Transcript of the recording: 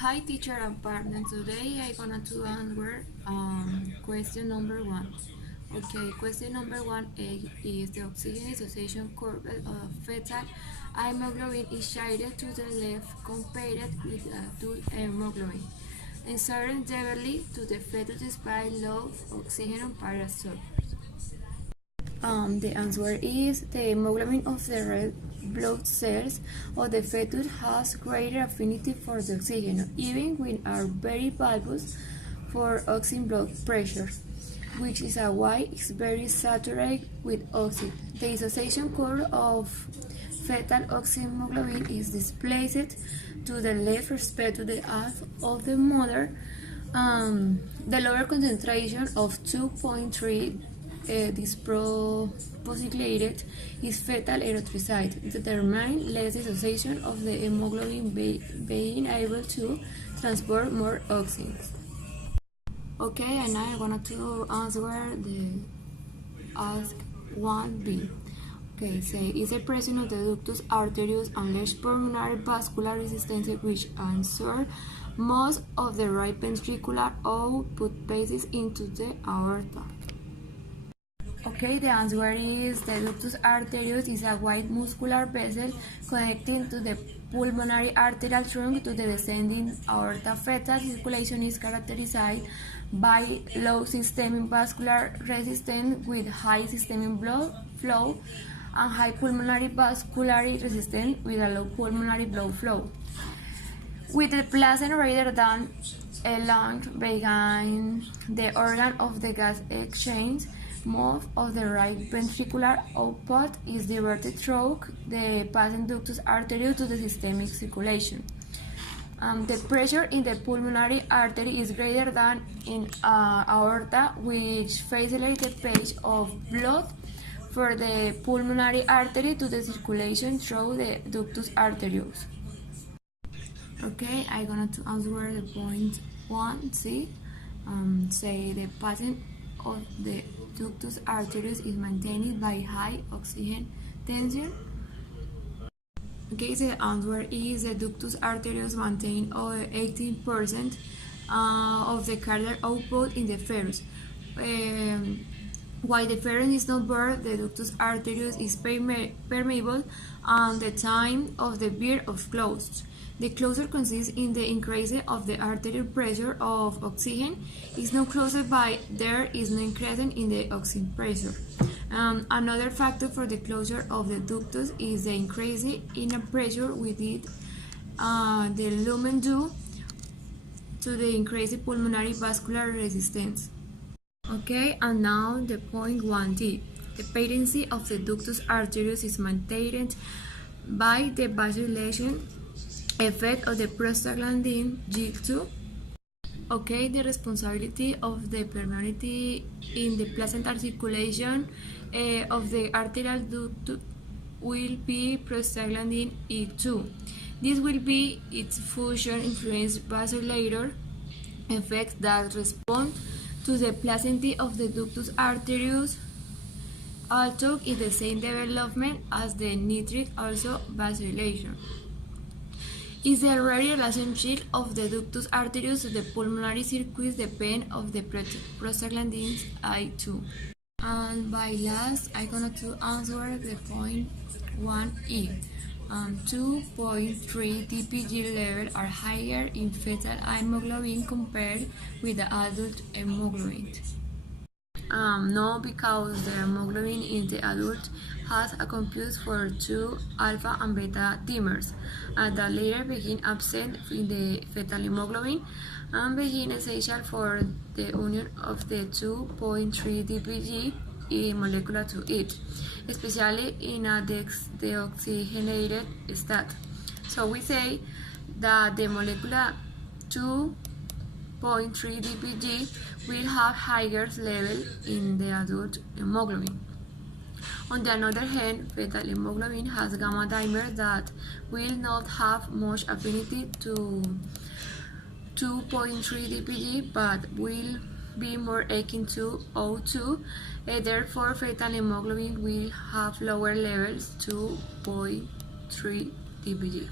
Hi teacher and partner, today I'm gonna to answer question number 1. Okay, question number 1A is the oxygen dissociation curve of fetal hemoglobin is shaded to the left compared with adult hemoglobin. Inserting directly to the fetus despite low oxygen parasol. The answer is the hemoglobin of the red blood cells of the fetus has greater affinity for the oxygen, even when are very bulbous for oxygen blood pressure, which is why it's very saturated with oxygen. The dissociation curve of fetal oxyhemoglobin is displaced to the left respect to the half of the mother. The lower concentration of 2.3 disproportionated is fetal erythrocyte, determine less dissociation of the hemoglobin being able to transport more oxygen. Okay, and now I'm going to answer the ask 1B. Okay, say is the presence of the ductus arterius and left pulmonary vascular resistance which answer most of the right ventricular output passes into the aorta. Okay, the answer is the ductus arterius is a wide muscular vessel connecting to the pulmonary arterial trunk to the descending aorta. Fetal circulation is characterized by low systemic vascular resistance with high systemic blood flow and high pulmonary vascular resistance with a low pulmonary blood flow. With the placenta rather than a lung behind the organ of the gas exchange, most of the right ventricular output is diverted through the passing ductus arterius to the systemic circulation. The pressure in the pulmonary artery is greater than in aorta, which facilitates the passage of blood for the pulmonary artery to the circulation through the ductus arterius. Okay, I'm gonna to answer the point 1C. Say the passing of the ductus arterius is maintained by high oxygen tension. Okay, the answer is the ductus arterius maintain 18% of the cardiac output in the ferrous. While the ferrous is not burned, the ductus arterius is permeable and the time of the beat of closed. The closure consists in the increase of the arterial pressure of oxygen is not closed by there is no increase in the oxygen pressure. Another factor for the closure of the ductus is the increase in the pressure within the lumen due to the increased pulmonary vascular resistance. Okay, and now the point 1D. The patency of the ductus arterius is maintained by the vasodilation effect of the prostaglandin G2. Okay, the responsibility of the permeability in the placental circulation of the arterial duct will be prostaglandin E2. This will be its function influenced vasodilator effects that respond to the placency of the ductus arterius, although in the same development as the nitric also vasodilation. Is the rate relationship of the ductus arterius to the pulmonary circuits depend of the prostaglandins I2. And by last, I'm going to answer the point 1E. 2.3 dpg level are higher in fetal hemoglobin compared with the adult hemoglobin. No, because the hemoglobin in the adult has a compute for 2 alpha and beta dimers, and that later begin absent in the fetal hemoglobin and begin essential for the union of the 2.3 dpg molecule to it, especially in a deoxygenated state. So we say that the molecule 2.3 dpg will have higher level in the adult hemoglobin. On the other hand, fetal hemoglobin has gamma dimers that will not have much affinity to 2.3 dpg but will be more akin to O2. Therefore, fetal hemoglobin will have lower levels, 2.3 dpg.